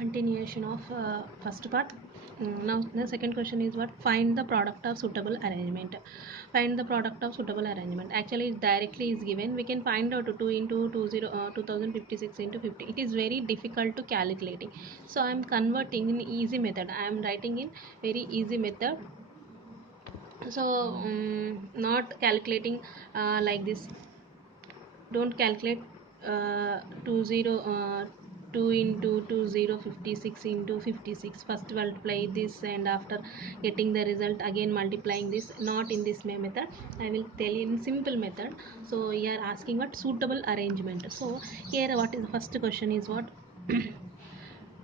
continuation of first part. Now the second question is what? Find the product of suitable arrangement. Find the product of suitable arrangement. Actually it directly is given. We can find out 2 into 2056 into 50. It is very difficult to calculating, so I am converting in easy method. I am writing in very easy method. So not calculating like this. Don't calculate 2 into 2056 into 56. First multiply this, and after getting the result again multiplying this. Not in this method, I will tell you in simple method. So you are asking what? Suitable arrangement. So here what is the first question is what?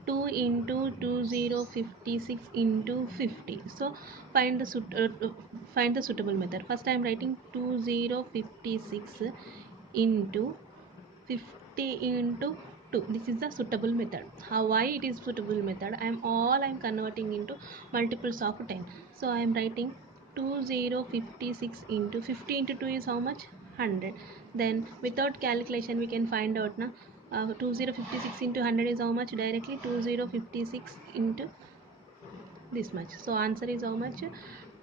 2 into 2056 into 50. So find the find the suitable method. First I am writing 2056 into 50 into 2. This is the suitable method. Why it is suitable method? I am converting into multiples of 10. So I am writing 2056 into 50 into 2 is how much? 100. Then without calculation we can find out now. 2056 into 100 is how much? Directly 2056 into this much. So answer is how much?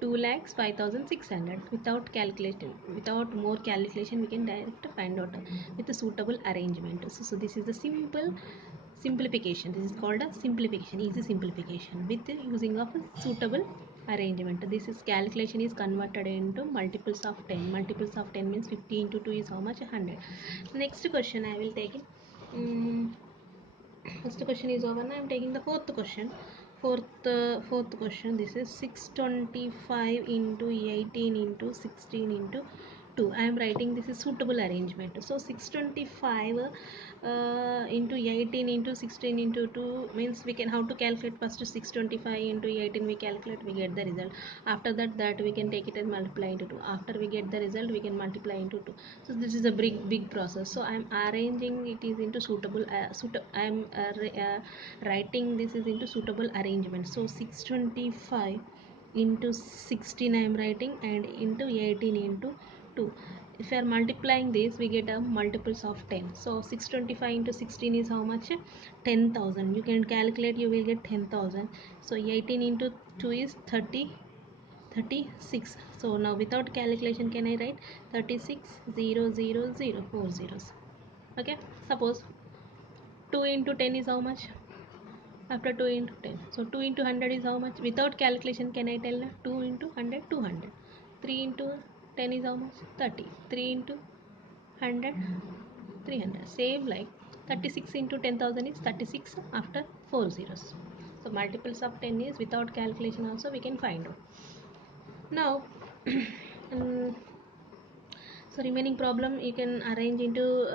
2,05,600. Without calculation, without more calculation, we can direct find out with a suitable arrangement. So this is the simplification. This is called a simplification, easy simplification with the using of a suitable arrangement. This is calculation is converted into multiples of 10. Multiples of 10 means 50 into 2 is how much? 100. Next question I will take it. First question is over. Now I am taking the fourth question. Fourth question. This is 625 into 18 into 16 into 2. I am writing this is suitable arrangement. So 625 into 18 into 16 into 2 means we can how to calculate. First 625 into 18 we calculate, we get the result. After that we can take it and multiply into 2. After we get the result we can multiply into 2. So this is a big process. So I am arranging it is into suitable I am writing this is into suitable arrangement. So 625 into 16 I am writing, and into 18 into 2. If we are multiplying this we get a multiples of 10. So 625 into 16 is how much? 10,000. You can calculate, you will get 10,000. So 18 into 2 is 36. So now without calculation can I write 36,000, 4 zeros. Okay, suppose 2 into 10 is how much? After 2 into 10, so 2 into 100 is how much? Without calculation can I tell? 2 into 100, 200. 3 into 10 is how much? 30. 3 into 100, 300. Same like 36 into 10,000 is 36 after 4 zeros. So multiples of 10 is without calculation also we can find out. Now so remaining problem you can arrange into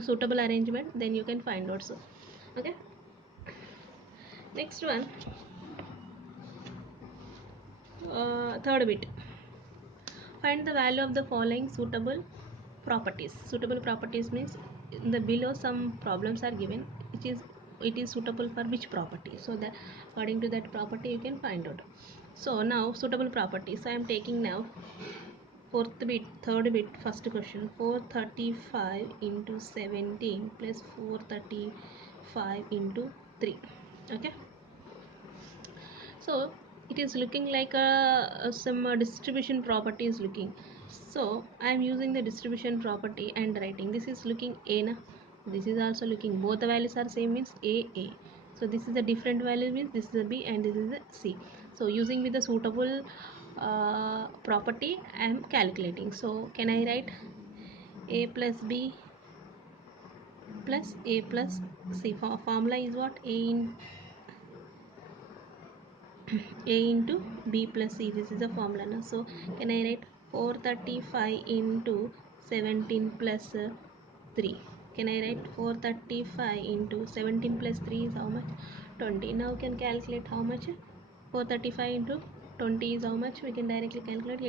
suitable arrangement, then you can find out. So okay, next one, third bit. Find the value of the following suitable properties. Suitable properties means in the below some problems are given, which is it is suitable for which property. So that according to that property you can find out. So now suitable properties. So I am taking now fourth bit, third bit, first question. 435 into 17 plus 435 into 3. Okay. So it is looking like some distribution property is looking. So I am using the distribution property and writing. This is looking A na. This is also looking, both the values are same means A. So this is a different value means this is a B and this is a C. So using with the suitable property I am calculating. So can I write A plus B plus A plus C? Formula is what? A into B plus C. This is the formula now. So can I write 435 into 17 plus 3? Can I write 435 into 17 plus 3 is how much? 20. Now can calculate how much? 435 into 20 is how much? We can directly calculate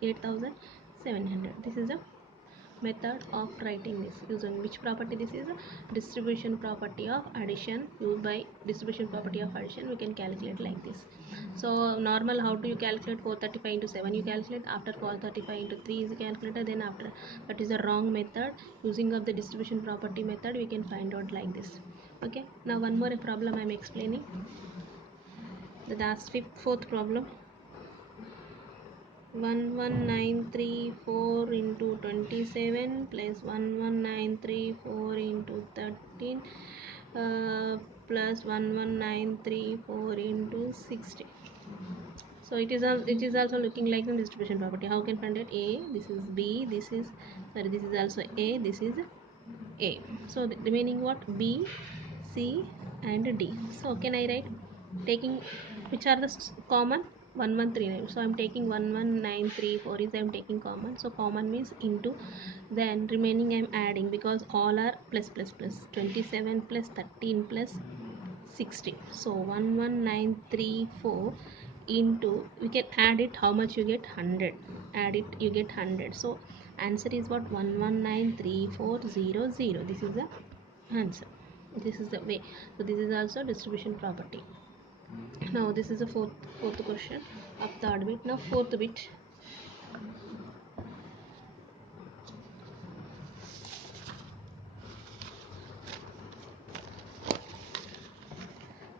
8,700. This is a method of writing this. Using which property? This is a distribution property of addition. Used by distribution property of addition we can calculate like this. So normal, how do you calculate? 435 into 7 you calculate, after 435 into 3 is calculated, then after that is a wrong method. Using of the distribution property method we can find out like this. Okay, now one more problem I'm explaining. The last fourth problem. 11934 into 27 plus 11934 into 13 plus 11934 into 60. So it is also looking like the distribution property. How can find it? A, this is B, this is sorry, this is also A, this is A. So the remaining what? B, C and D. So can I write taking which are the common? 1139. So I'm taking 11934 is I'm taking common. So common means into, then remaining I'm adding because all are plus plus plus. 27 plus 13 plus 60. So 11934 into, we can add it, how much you get? 100. Add it, you get 100. So answer is what? 1193400. This is the answer. This is the way. So this is also distribution property. Now this is the fourth question of third bit. Now fourth bit.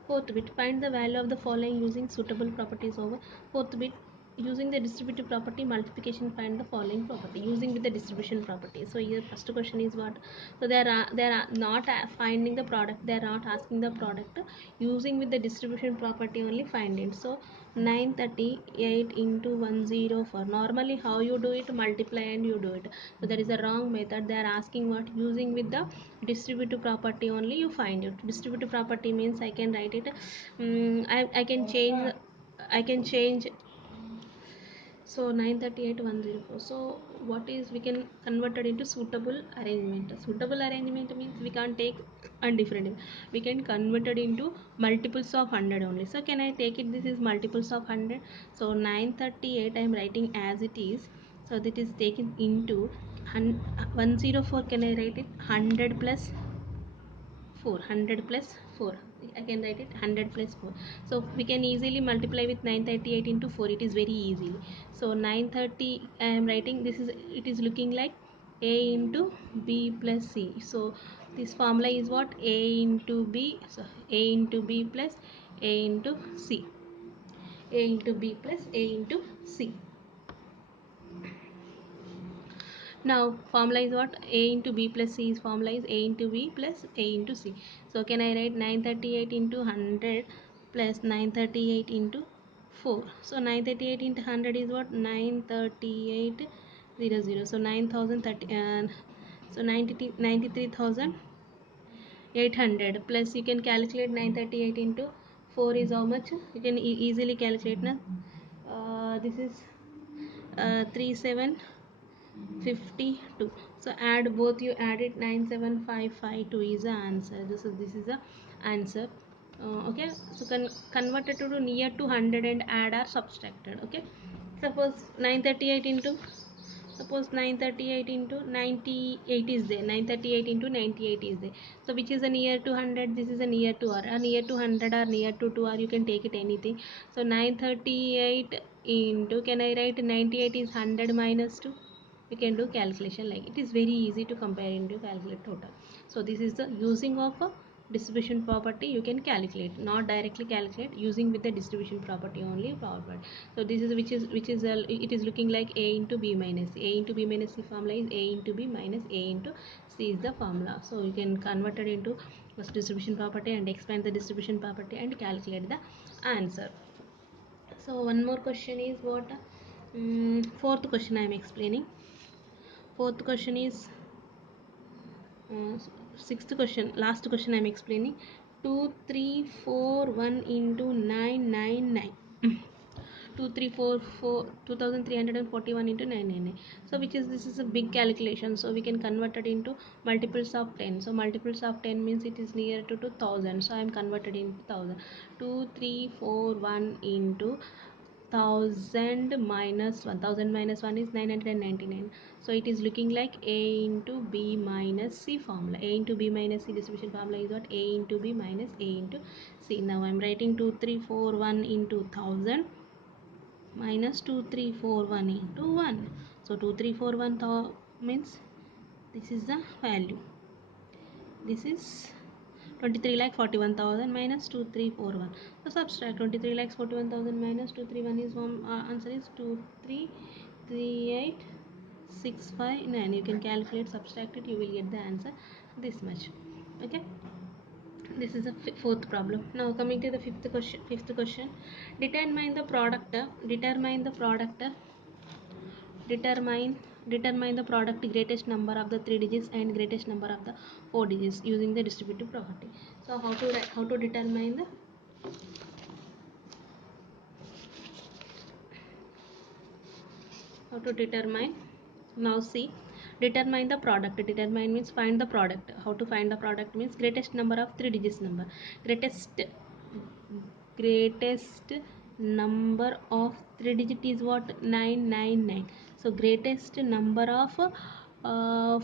Fourth bit, find the value of the following using suitable properties over. Fourth bit, using the distributive property multiplication, find the following property using with the distribution property. So here first question is what? So they are not finding the product, they are not asking the product, using with the distribution property only find it. So 938 into 104, normally how you do it? Multiply and you do it. So that is a wrong method. They are asking what? Using with the distributive property only you find it. Distributive property means I can write it, I can change. So 938 104. So what is, we can convert it into suitable arrangement. Suitable arrangement means we can't take undifferent, we can convert it into multiples of 100 only. So can I take it, this is multiples of 100. So 938 I am writing as it is. So that is taken into 104. Can I write it? 100 plus 4, 100 plus 4, I can write it 100 plus 4. So we can easily multiply with 938 into 4, it is very easily. So 930 I am writing, this is, it is looking like A into B plus C. So this formula is what? A into B, so A into B plus A into C, A into B plus A into C. Now formula is what? A into B plus C is formula is A into B plus A into C. So can I write 938 into 100 plus 938 into 4. So 938 into 100 is what? 938 00. So 9030 so 93,800 plus, you can calculate 938 into 4 is how much? You can easily calculate now. This is 3752. So add both, you add it, 97552 is the answer. This is the answer. Okay, so convert it to near to 100 and add or subtracted. Okay, suppose 938 into, suppose 938 into 98 is there, 938 into 98 is there. So which is a near to 100? This is a near to, or a near to 100 or near to 2, or you can take it anything. So 938 into, can I write 98 is 100 minus 2? You can do calculation like it is very easy to compare into calculate total. So this is the using of a distribution property, you can calculate, not directly calculate, using with the distribution property only forward. So this is which is it is looking like A into B minus C. A into B minus C formula is A into B minus A into C is the formula. So you can convert it into distribution property and expand the distribution property and calculate the answer. So one more question is what? Fourth question I am explaining. Fourth question is uh, sixth question, last question I am explaining. 2341 into 999. 2344 2341 into 999. So which is, this is a big calculation, so we can convert it into multiples of 10. So multiples of 10 means it is near to 2000. So I am converted into 1000. 2341 into 1000 minus 1000 minus 1 is 999. So it is looking like A into B minus C formula. A into B minus C distribution formula is what? A into B minus A into C. Now I am writing 2341 into 1000 minus 2341 into 1. So 2341 means this is the value. This is 23 lakh 41,000 minus 2341. So subtract 23 lakhs 41,000 minus 231 is one, answer is 2338,659. You can calculate, subtract it, you will get the answer this much. Okay, this is the fourth problem. Now coming to the fifth question, determine the product determine the product greatest number of the 3 digits and greatest number of the 4 digits using the distributive property. So how to determine the now see, determine the product. Determine means find the product. How to find the product means greatest number of 3 digits number. Greatest number of 3 digit is what? 999. So greatest number of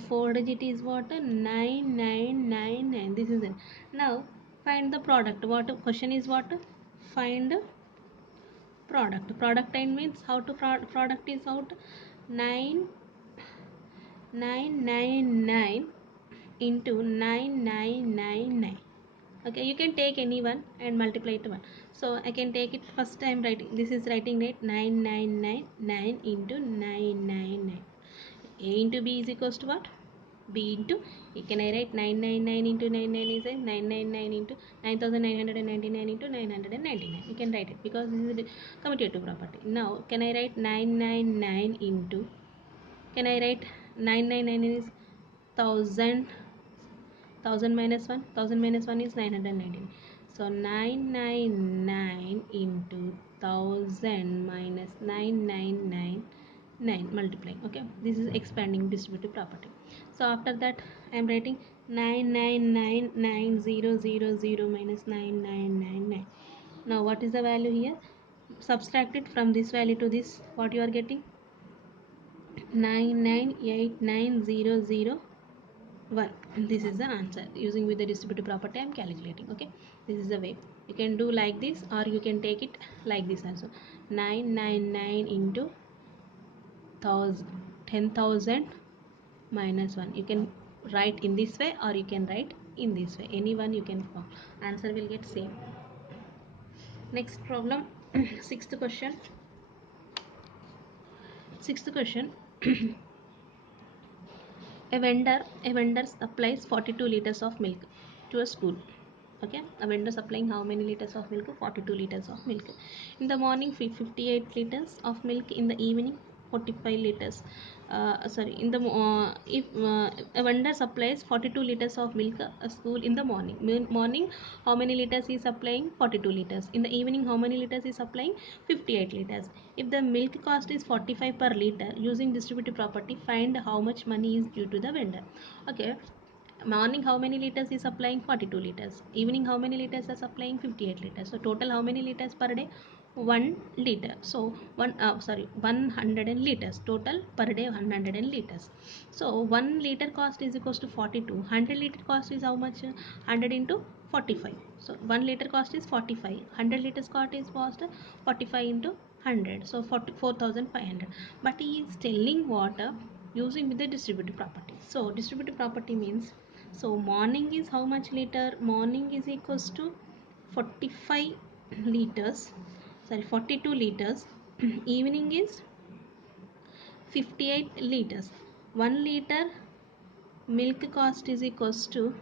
4 digit is what? 9999. This is it. Now find the product. What question is what? Find product time means how to product is out 9999 into 9999. Okay, you can take any one and multiply it one. So I can take it, first time writing, this is writing right, 9999 into 999. A into B is equals to what? B into A. Can I write 999 into 99 is 999 into 9999 into 999? You can write it because this is a commutative property. Now can I write 999 into, can I write 999 is 1000 minus 1, 1000 minus 1 is 999. So 999 into 1000 minus 9999 multiplying. Okay, this is expanding distributive property. So after that I am writing 9999000 minus 9999. Now what is the value here? Subtract it from this value to this. What you are getting? 9989001. This is the answer. Using with the distributive property I am calculating. Okay, this is the way. You can do like this or you can take it like this also. 999 into 10,000 minus 1. You can write in this way or you can write in this way. Any one you can form. Answer will get same. Next problem. Sixth question. A vendor supplies 42 liters of milk to a school. Okay, a vendor supplying how many liters of milk? 42 liters of milk. In the morning 58 liters of milk, in the evening 45 liters. In the if a vendor supplies 42 liters of milk a school in the morning, how many liters he is supplying? 42 liters. In the evening, how many liters he is supplying? 58 liters. If the milk cost is 45 per liter, using distributive property, find how much money is due to the vendor. Okay, morning how many liters is supplying? 42 liters. Evening how many liters are supplying? 58 liters. So total how many liters per day? 1 liter. So 100 liters total per day, 100 liters. So 1 liter cost is equals to 42. 100 liter cost is how much? 100 into 45. So 1 liter cost is 45. 100 liters cost is 45 into 100. So 44,500. But he is telling what? Using with the distributive property. So distributive property means, so morning is how much liter? Morning is equals to 45 liters, 42 liters. Evening is 58 liters. 1 liter milk cost is equals to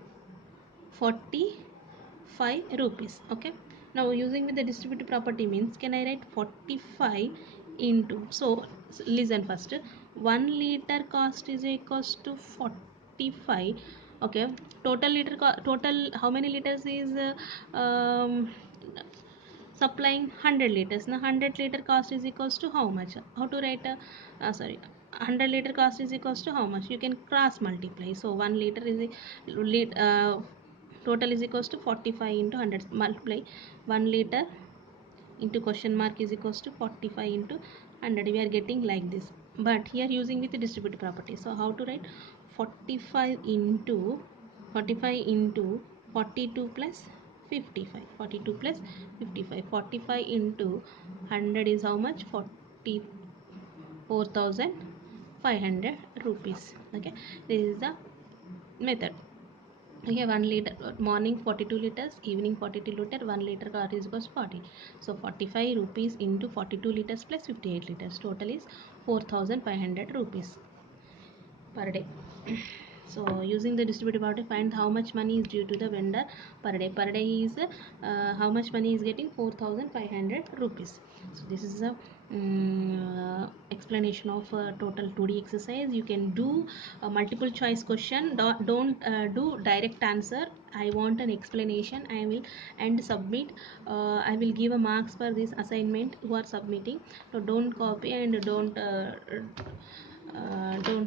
45 rupees. Okay, now using with the distributive property means, can I write 45 into, so listen first, 1 liter cost is equals to 45. Okay, total how many liters is supplying? 100 liters. Now 100 liter cost is equals to how much? How to write 100 liter cost is equals to how much? You can cross multiply. So 1 liter is total is equals to 45 into 100. Multiply 1 liter into question mark is equals to 45 into 100. We are getting like this, but here using with the distributive property. So how to write? 45 into 42 plus 55. 42 plus 55. 45 into 100 is how much? 44,500 rupees. Okay, this is the method. Okay, 1 liter morning 42 liters, evening 42 liter, 1 liter car is goes 40. So 45 rupees into 42 liters plus 58 liters, total is 4500 rupees per day. So using the distributive property, find how much money is due to the vendor per day. Per day is how much money is getting 4500 rupees. So this is a explanation of total 2D exercise. You can do a multiple choice question. Don't do direct answer. I want an explanation. I will and submit. I will give a marks for this assignment who are submitting. So don't copy and don't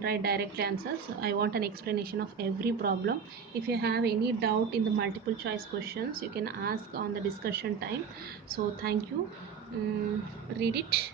write direct answers. I want an explanation of every problem. If you have any doubt in the multiple choice questions, you can ask on the discussion time. So thank you. Read it.